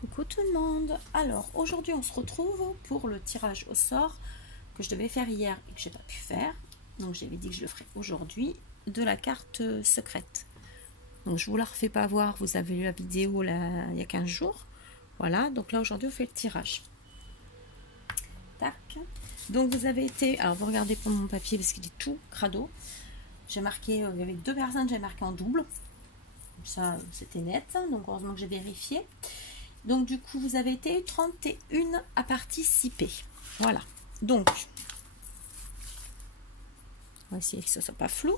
Coucou tout le monde. Alors aujourd'hui on se retrouve pour le tirage au sort que je devais faire hier et que j'ai pas pu faire. Donc j'avais dit que je le ferai aujourd'hui de la carte secrète. Donc je vous la refais pas voir, vous avez vu la vidéo là il y a 15 jours. Voilà, donc là aujourd'hui on fait le tirage. Tac. Donc vous avez été, alors vous regardez pour mon papier parce qu'il est tout crado. J'ai marqué, il y avait 2 personnes, j'ai marqué en double. Ça c'était net, donc heureusement que j'ai vérifié. Donc du coup vous avez été 31 à participer. Voilà, donc on va essayer que ce soit pas flou.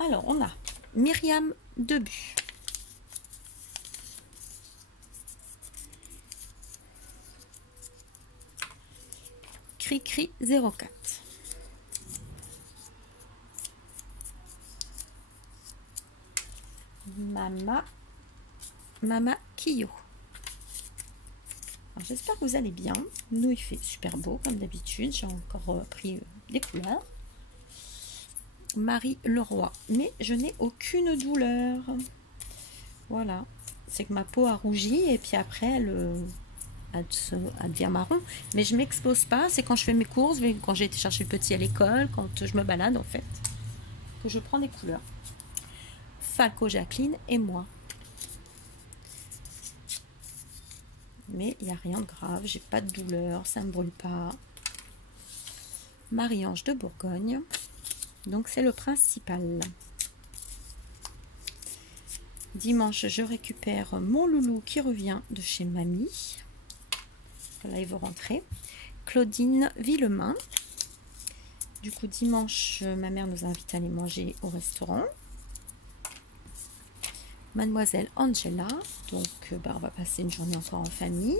Alors on a Myriam Debu, Cricri 04, Mama Kyo. J'espère que vous allez bien. Nous, il fait super beau comme d'habitude. J'ai encore pris des couleurs. Marie Leroy. Mais je n'ai aucune douleur. Voilà. C'est que ma peau a rougi et puis après, elle devient marron. Mais je ne m'expose pas. C'est quand je fais mes courses, quand j'ai été chercher le petit à l'école, quand je me balade en fait, que je prends des couleurs. Falco Jacqueline et moi. Mais il n'y a rien de grave, j'ai pas de douleur, ça ne me brûle pas. Marie-Ange de Bourgogne, donc c'est le principal. Dimanche, je récupère mon loulou qui revient de chez mamie. Là, il veut rentrer. Claudine Villemain. Du coup, dimanche, ma mère nous invite à aller manger au restaurant. Mademoiselle Angela, donc on va passer une journée encore en famille.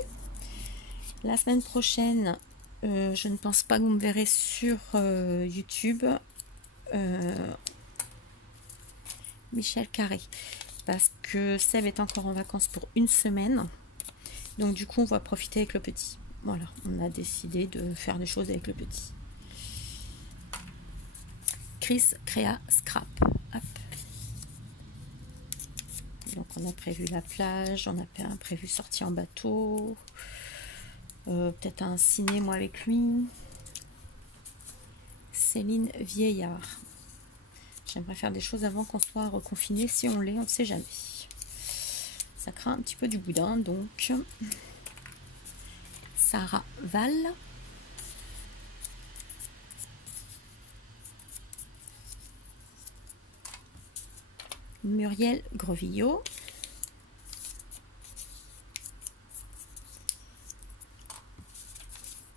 La semaine prochaine, je ne pense pas que vous me verrez sur YouTube. Michel Carré, parce que Seb est encore en vacances pour une semaine. Donc du coup, on va profiter avec le petit. Voilà, on a décidé de faire des choses avec le petit. Chris Créa Scrap. Hop. Donc on a prévu la plage, on a prévu sortie en bateau, peut-être un ciné moi avec lui. Céline Vieillard. J'aimerais faire des choses avant qu'on soit reconfiné, si on l'est, on ne sait jamais. Ça craint un petit peu du boudin, donc. Sarah Val. Muriel Grevillot.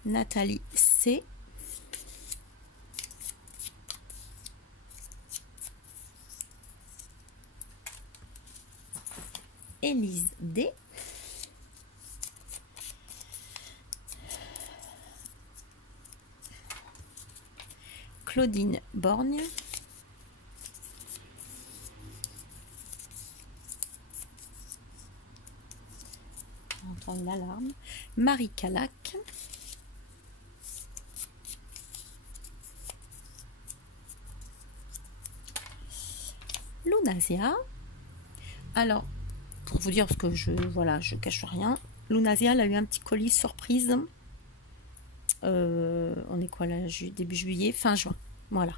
Nathalie C. Élise D. Claudine Borgne. On entend une alarme. Marie Calac. Lunasia. Alors, pour vous dire, parce que je cache rien, Lunasia, elle a eu un petit colis surprise. On est quoi là, début juillet, fin juin. Voilà.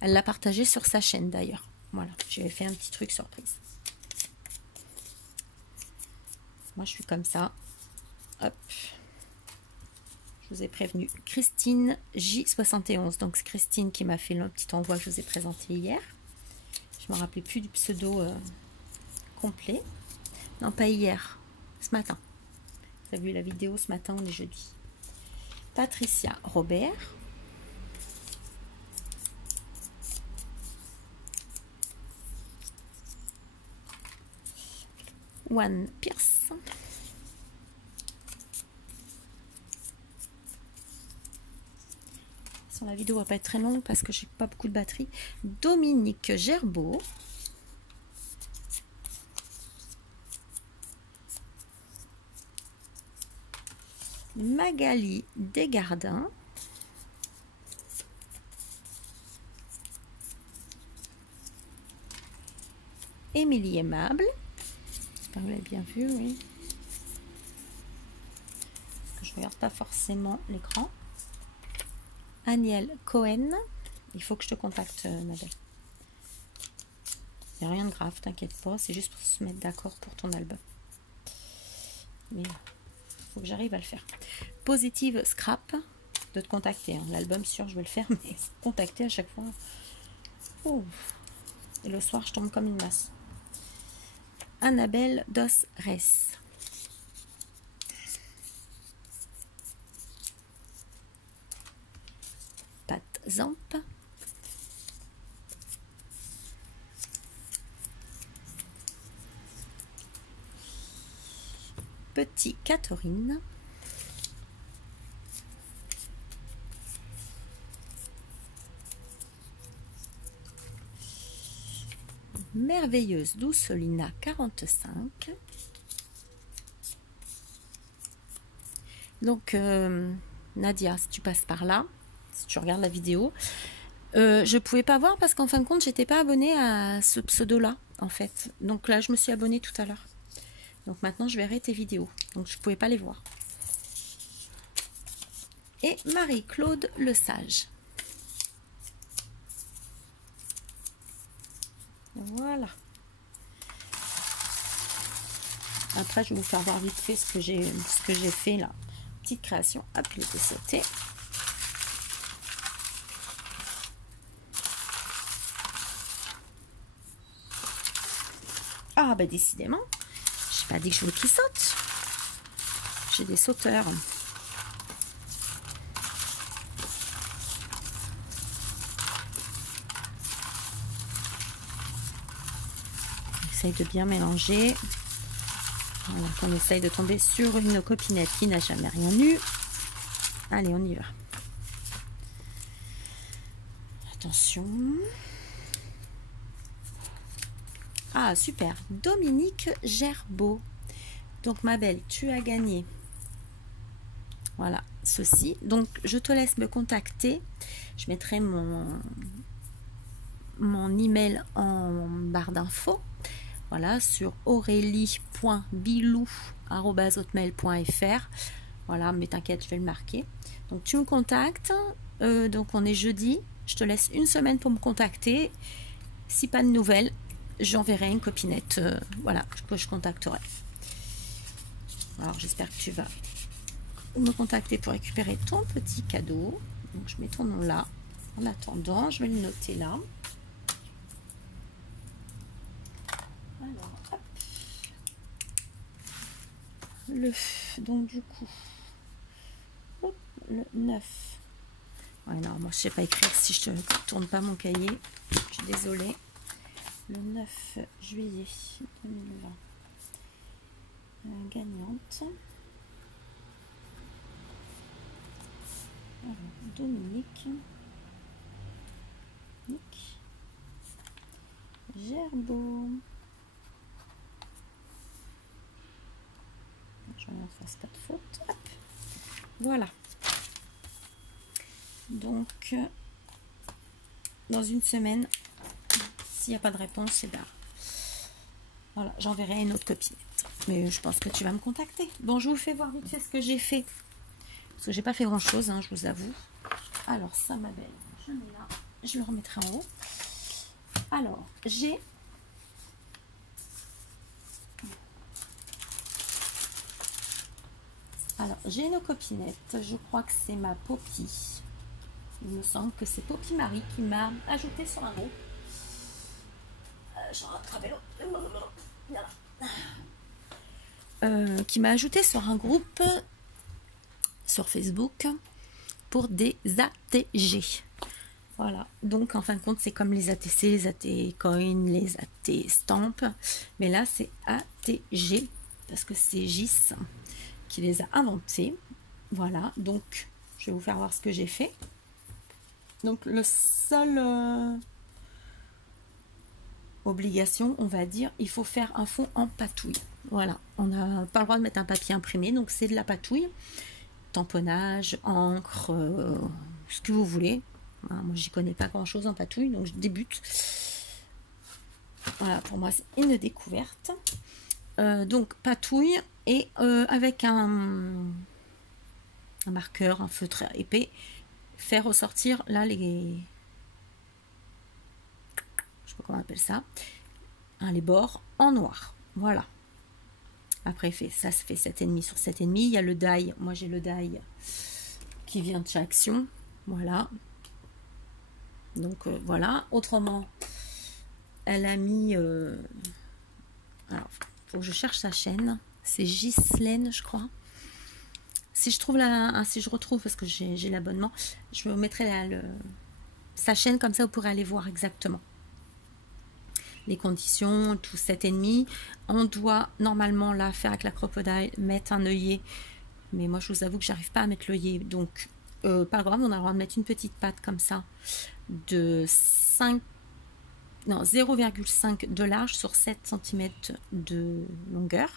Elle l'a partagé sur sa chaîne d'ailleurs. Voilà, j'avais fait un petit truc surprise. Moi, je suis comme ça. Hop. Je vous ai prévenu. Christine J71. Donc, c'est Christine qui m'a fait le petit envoi que je vous ai présenté hier. Je ne me rappelais plus du pseudo complet. Non, pas hier. Ce matin. Vous avez vu la vidéo ce matin, on est jeudi. Patricia Robert. Juan Pierce. La vidéo va pas être très longue parce que j'ai pas beaucoup de batterie. Dominique Gerbeau. Magali Desgardins. Émilie Aimable. J'espère que vous l'avez bien vu, oui. je regarde pas forcément l'écran. Aniel Cohen. Il faut que je te contacte, Nadège. Il n'y a rien de grave, t'inquiète pas. C'est juste pour se mettre d'accord pour ton album. Mais il faut que j'arrive à le faire. Positive Scrap. De te contacter. Hein. L'album, sûr, je vais le faire. Mais contacter à chaque fois. Oh. Et le soir, je tombe comme une masse. Annabelle Dos Res. Pat Zamp. Petit Catherine. Merveilleuse Doucelina 45. Donc Nadia, si tu passes par là, si tu regardes la vidéo, je pouvais pas voir parce qu'en fin de compte j'étais pas abonnée à ce pseudo là en fait. Donc là je me suis abonnée tout à l'heure. Donc maintenant je verrai tes vidéos. Donc je pouvais pas les voir. Et Marie-Claude Le Sage. Voilà. Après, je vais vous faire voir vite fait ce que j'ai fait là. Petite création. Hop, il était sauté. Ah, bah décidément. Je n'ai pas dit que je voulais qu'il saute. J'ai des sauteurs. Essaye de bien mélanger. Voilà, qu'on essaye de tomber sur une copinette qui n'a jamais rien eu. Allez, on y va. Attention. Ah, super. Dominique Gerbeau. Donc, ma belle, tu as gagné. Voilà, ceci. Donc, je te laisse me contacter. Je mettrai mon email en barre d'infos. Voilà, sur aurélie.bilou@hotmail.fr. Voilà, mais t'inquiète, je vais le marquer. Donc, tu me contactes. Donc, on est jeudi. Je te laisse une semaine pour me contacter. Si pas de nouvelles, j'enverrai une copinette. Voilà, que je contacterai. Alors, j'espère que tu vas me contacter pour récupérer ton petit cadeau. Donc, je mets ton nom là. En attendant, je vais le noter là. Alors, hop. Donc du coup, hop, le 9. Ouais, non, moi je sais pas écrire si je ne tourne pas mon cahier. Je suis désolée. Le 9 juillet 2020. Gagnante. Alors, Dominique. Gerbeau. Je ne fasse pas de faute. Hop. Voilà. Donc, dans une semaine, s'il n'y a pas de réponse, et bien, voilà, j'enverrai une autre copinette. Mais je pense que tu vas me contacter. Bon, je vous fais voir vite fait ce que j'ai fait. Parce que j'ai pas fait grand chose, hein, je vous avoue. Alors, ça, ma belle, je mets là. Je le remettrai en haut. Alors, j'ai une copinette. Je crois que c'est ma Poppy. Il me semble que c'est Poppy Marie qui m'a ajouté sur un groupe. Qui m'a ajouté sur un groupe sur Facebook pour des ATG. Voilà, donc en fin de compte, c'est comme les ATC, les AT Coin, les AT Stamp. Mais là, c'est ATG parce que c'est GIS qui les a inventés. Voilà, donc je vais vous faire voir ce que j'ai fait. Donc le seul obligation, on va dire, il faut faire un fond en patouille. Voilà, on n'a pas le droit de mettre un papier imprimé, donc c'est de la patouille. Tamponnage, encre, ce que vous voulez. Voilà, moi, j'y connais pas grand chose en patouille, donc je débute. Voilà, pour moi, c'est une découverte. Donc, patouille et avec un un marqueur, un feutre épais, faire ressortir là les, je sais pas comment on appelle ça, hein, les bords en noir. Voilà. Après ça se fait 7,5 sur 7,5. Il y a le die, moi j'ai le die qui vient de chez Action. Voilà. Donc voilà. Autrement, elle a mis alors faut que je cherche sa chaîne, c'est Ghislaine je crois. Si je trouve si je retrouve, parce que j'ai l'abonnement, je vous mettrai sa chaîne, comme ça vous pourrez aller voir exactement les conditions, tout 7,5. On doit normalement là faire avec la crocodile, mettre un œillet, mais moi je vous avoue que j'arrive pas à mettre l'œillet, donc pas grave, on a le droit de mettre une petite patte comme ça de 0,5 de large sur 7 cm de longueur.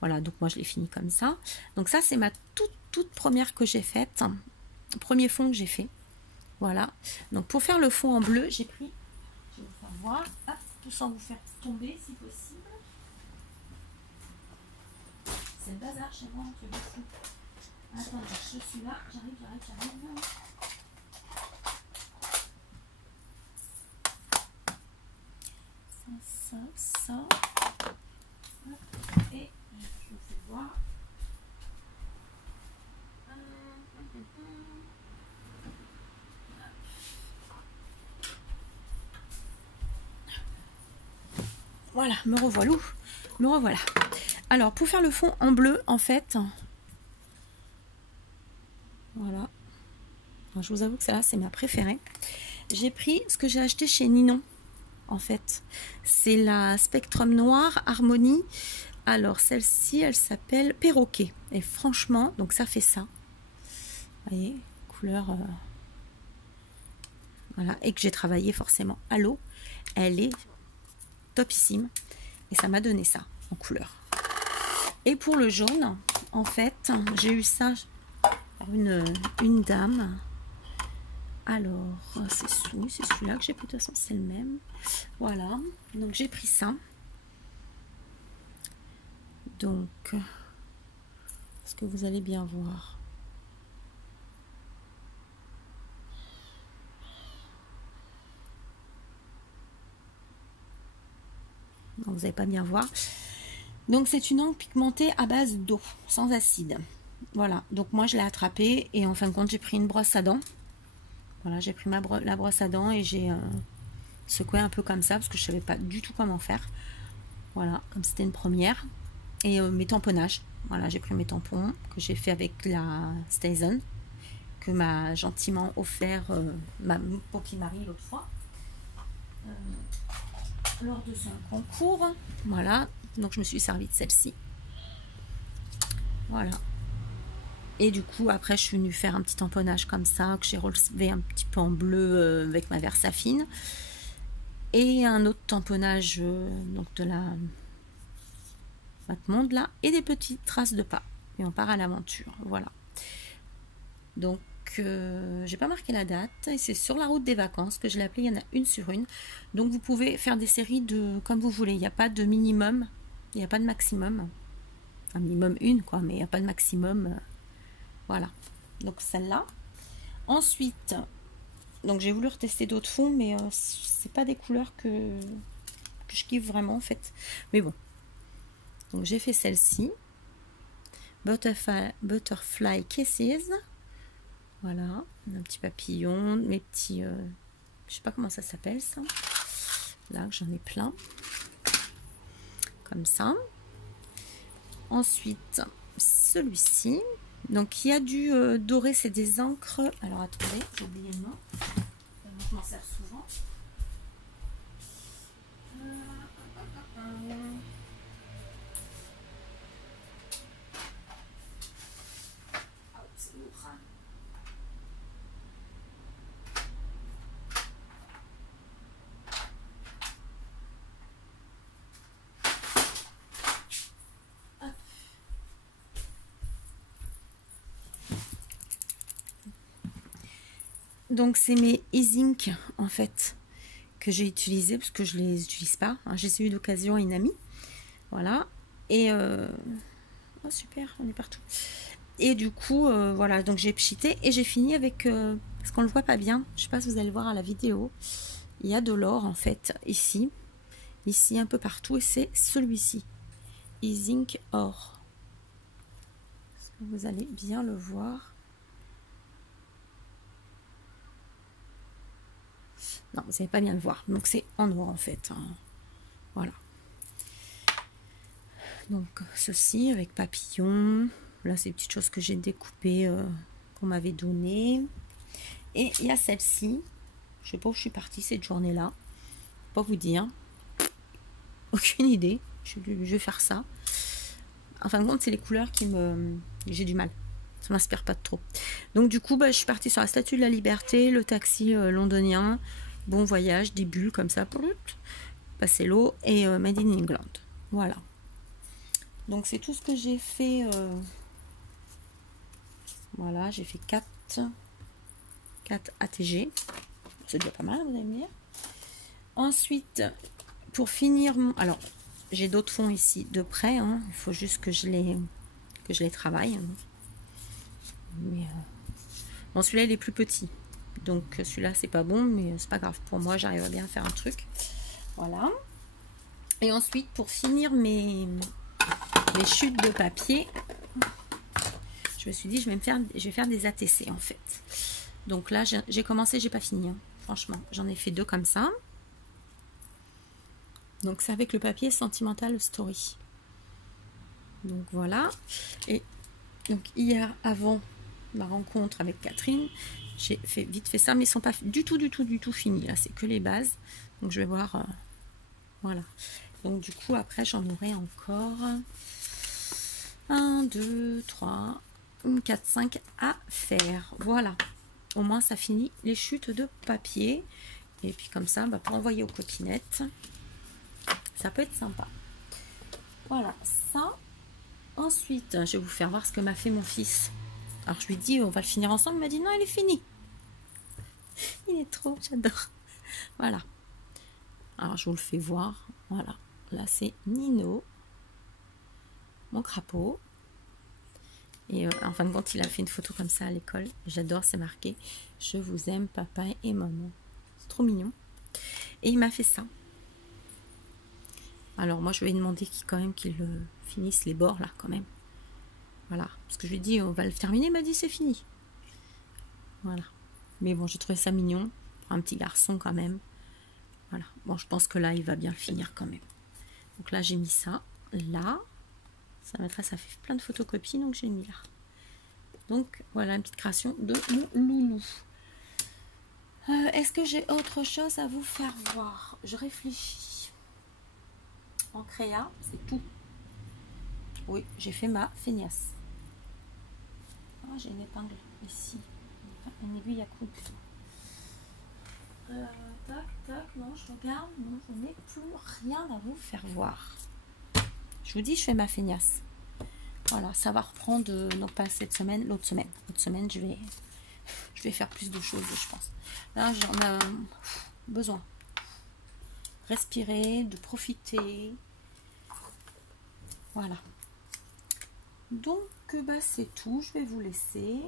Voilà, donc moi je l'ai fini comme ça. Donc ça c'est ma toute première que j'ai faite, premier fond que j'ai fait. Voilà, donc pour faire le fond en bleu, j'ai pris, je vais vous faire voir, hop, tout sans vous faire tomber si possible. C'est le bazar chez moi, tu vois. Attends, je suis là, j'arrive. Ça. Et je vous fais voir. Voilà, me revoilà. Alors, pour faire le fond en bleu, en fait, voilà. Alors, je vous avoue que celle-là, c'est ma préférée. J'ai pris ce que j'ai acheté chez Ninon, en fait. C'est la Spectrum Noir Harmonie. Alors, celle-ci, elle s'appelle Perroquet. Et franchement, donc ça fait ça. Vous voyez, couleur... voilà, et que j'ai travaillé forcément à l'eau. Elle est topissime. Et ça m'a donné ça, en couleur. Et pour le jaune, en fait, j'ai eu ça par une dame. Alors, c'est celui-là que j'ai pris, de toute façon, c'est le même. Voilà, donc j'ai pris ça. Donc, est-ce que vous allez bien voir? Non, vous n'allez pas bien voir. Donc, c'est une encre pigmentée à base d'eau, sans acide. Voilà, donc moi, je l'ai attrapée et en fin de compte, j'ai pris une brosse à dents. Voilà, j'ai pris la brosse à dents et j'ai secoué un peu comme ça parce que je ne savais pas du tout comment faire. Voilà, comme c'était une première. Et mes tamponnages. Voilà, j'ai pris mes tampons que j'ai fait avec la Stayson que m'a gentiment offert ma Poppy Marie l'autre fois lors de son concours. Voilà, donc je me suis servi de celle-ci. Voilà. Et du coup, après, je suis venue faire un petit tamponnage comme ça, que j'ai relevé un petit peu en bleu avec ma Versafine. Et un autre tamponnage donc de la Mattemonde là, et des petites traces de pas. Et on part à l'aventure. Voilà. Donc, j'ai pas marqué la date. Et c'est sur la route des vacances que je l'ai appelé. Il y en a une sur une. Donc, vous pouvez faire des séries de comme vous voulez. Il n'y a pas de minimum. Il n'y a pas de maximum. Un minimum une, quoi. Mais il n'y a pas de maximum. Voilà, donc celle-là. Ensuite, donc j'ai voulu retester d'autres fonds, mais c'est pas des couleurs que je kiffe vraiment en fait. Mais bon, donc j'ai fait celle-ci, Butterfly Kisses. Voilà, un petit papillon, mes petits, je sais pas comment ça s'appelle ça. Là, j'en ai plein, comme ça. Ensuite, celui-ci. Donc il y a du doré, c'est des encres. Alors attendez, j'ai oublié le nom. Je m'en sers souvent. C'est lourd. Donc c'est mes e-zinc en fait que j'ai utilisé parce que je les utilise pas. Hein, j'ai eu d'occasion à une amie. Voilà. Et oh super, on est partout. Et du coup, voilà, donc j'ai pchité et j'ai fini avec, parce qu'on le voit pas bien, je sais pas si vous allez voir à la vidéo, il y a de l'or en fait, ici un peu partout, et c'est celui-ci, Zinc Or. Est-ce que vous allez bien le voir? Non, vous n'allez pas bien le voir, donc c'est en or en fait, hein. Voilà. Donc ceci avec papillon, là c'est des petites choses que j'ai découpées, qu'on m'avait donné. Et il y a celle-ci, je sais pas où je suis partie cette journée-là, pas vous dire, aucune idée, je vais faire ça. En fin de compte, c'est les couleurs qui me... j'ai du mal, ça m'inspire pas trop. Donc du coup, bah, je suis partie sur la Statue de la Liberté, le taxi londonien, bon voyage, des bulles comme ça, passer l'eau, et Made in England. Voilà. Donc c'est tout ce que j'ai fait. Voilà, j'ai fait 4 ATG. C'est déjà pas mal, vous allez me dire. Ensuite, pour finir, alors j'ai d'autres fonds ici de près, hein. Il faut juste que je les travaille. Mais bon, celui-là il est plus petit, donc celui-là c'est pas bon, mais c'est pas grave. Pour moi, j'arrive bien à faire un truc. Voilà. Et ensuite, pour finir mes chutes de papier, je me suis dit je vais faire des ATC en fait. Donc là j'ai commencé, j'ai pas fini, hein. Franchement, j'en ai fait 2 comme ça. Donc c'est avec le papier Sentimental Story. Donc voilà. Et donc hier, avant ma rencontre avec Catherine, j'ai vite fait ça, mais ils sont pas du tout finis. Là, c'est que les bases. Donc je vais voir. Voilà. Donc du coup, après, j'en aurai encore 1, 2, 3, 4, 5 à faire. Voilà. Au moins, ça finit les chutes de papier. Et puis comme ça, bah, pour envoyer aux copinettes, ça peut être sympa. Voilà, ça. Ensuite, je vais vous faire voir ce que m'a fait mon fils. Alors, je lui ai dit, on va le finir ensemble. Il m'a dit, non, il est fini. Il est trop, j'adore. Voilà. Alors, je vous le fais voir. Voilà. Là, c'est Nino, mon crapaud. Et en fin de compte, il a fait une photo comme ça à l'école. J'adore, c'est marqué « Je vous aime, papa et maman ». C'est trop mignon. Et il m'a fait ça. Alors, moi, je lui ai demandé quand même qu'il finisse les bords, là, quand même. Voilà. Parce que je lui ai dit, on va le terminer. Il m'a dit, c'est fini. Voilà. Mais bon, j'ai trouvé ça mignon. Pour un petit garçon, quand même. Voilà. Bon, je pense que là, il va bien le finir, quand même. Donc là, j'ai mis ça là. Ça mettra, ça fait plein de photocopies, donc j'ai mis là. Donc, voilà une petite création de mon loulou. Est-ce que j'ai autre chose à vous faire voir? Je réfléchis. En créa, c'est tout. Oui, j'ai fait ma feignasse. Ah, j'ai une épingle ici. Une aiguille à coupe. Tac, tac, non, je regarde. Non, je n'ai plus rien à vous faire voir. Je vous dis, je fais ma feignasse. Voilà, ça va reprendre, non pas cette semaine, l'autre semaine. L'autre semaine, je vais faire plus de choses, je pense. Là, j'en ai besoin. Respirer, de profiter. Voilà. Donc, bah, c'est tout. Je vais vous laisser.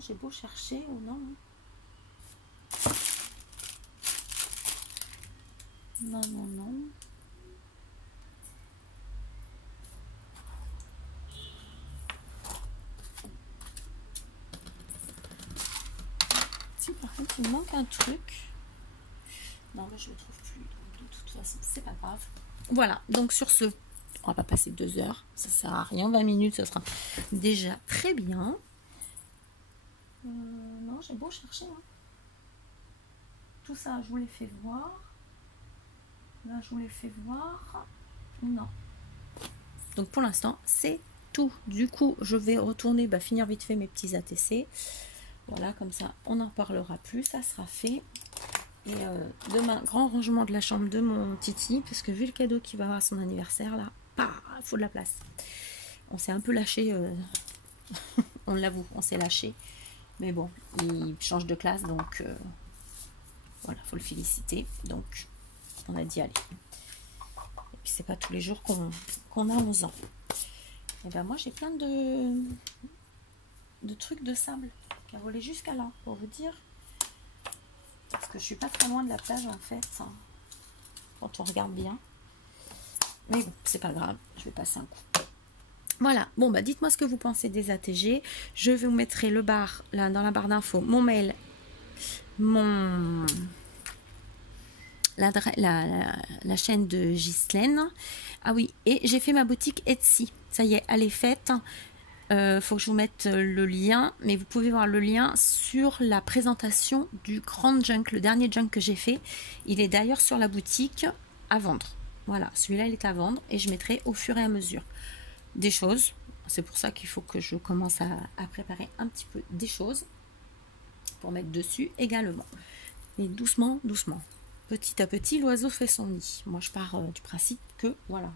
J'ai beau chercher ou non. Non, non, non. Si, par contre, il me manque un truc. Non, mais je ne le trouve plus. Donc, de toute façon, c'est pas grave. Voilà. Donc, sur ce, on va pas passer 2 heures. Ça sert à rien. 20 minutes, ça sera déjà très bien. Non, j'ai beau chercher. Hein. Tout ça, je vous l'ai fait voir. Là, je vous l'ai fait voir. Non. Donc, pour l'instant, c'est tout. Du coup, je vais retourner, finir vite fait mes petits ATC. Voilà, comme ça, on n'en parlera plus. Ça sera fait. Et demain, grand rangement de la chambre de mon Titi. Parce que vu le cadeau qu'il va avoir à son anniversaire, là, il faut de la place. On s'est un peu lâché. On l'avoue, on s'est lâché. Mais bon, il change de classe, donc voilà, faut le féliciter. Donc, on a dit allez. Et puis c'est pas tous les jours qu'on a 11 ans. Et ben moi j'ai plein de trucs de sable qui a volé jusqu'à là, pour vous dire. Parce que je suis pas très loin de la plage en fait, hein, quand on regarde bien. Mais bon, c'est pas grave, je vais passer un coup. Voilà, bon bah dites-moi ce que vous pensez des ATG. Je vous mettrai le bar, là dans la barre d'infos, mon mail, la chaîne de Ghislaine. Ah oui, et j'ai fait ma boutique Etsy. Ça y est, elle est faite. Faut que je vous mette le lien, mais vous pouvez voir le lien sur la présentation du grand junk, le dernier junk que j'ai fait. Il est d'ailleurs sur la boutique à vendre. Voilà, celui-là il est à vendre et je mettrai au fur et à mesure des choses. C'est pour ça qu'il faut que je commence à préparer un petit peu des choses pour mettre dessus également. Mais doucement, doucement. Petit à petit, l'oiseau fait son nid. Moi, je pars du principe que, voilà,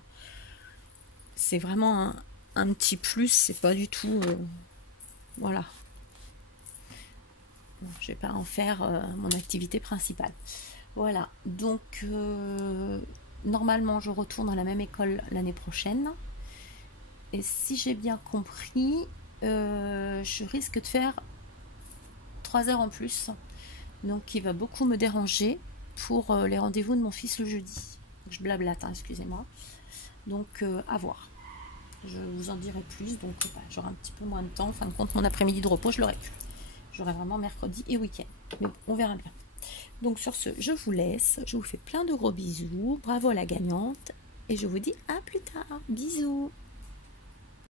c'est vraiment un petit plus. C'est pas du tout... voilà. Bon, je vais pas en faire mon activité principale. Voilà. Donc, normalement, je retourne à la même école l'année prochaine. Et si j'ai bien compris, je risque de faire 3 heures en plus. Donc, qui va beaucoup me déranger pour les rendez-vous de mon fils le jeudi. Je blablate, hein, excusez-moi. Donc, à voir. Je vous en dirai plus. Donc, j'aurai un petit peu moins de temps. En fin de compte, mon après-midi de repos, je l'aurai plus. J'aurai vraiment mercredi et week-end. Mais on verra bien. Donc, sur ce, je vous laisse. Je vous fais plein de gros bisous. Bravo à la gagnante. Et je vous dis à plus tard. Bisous.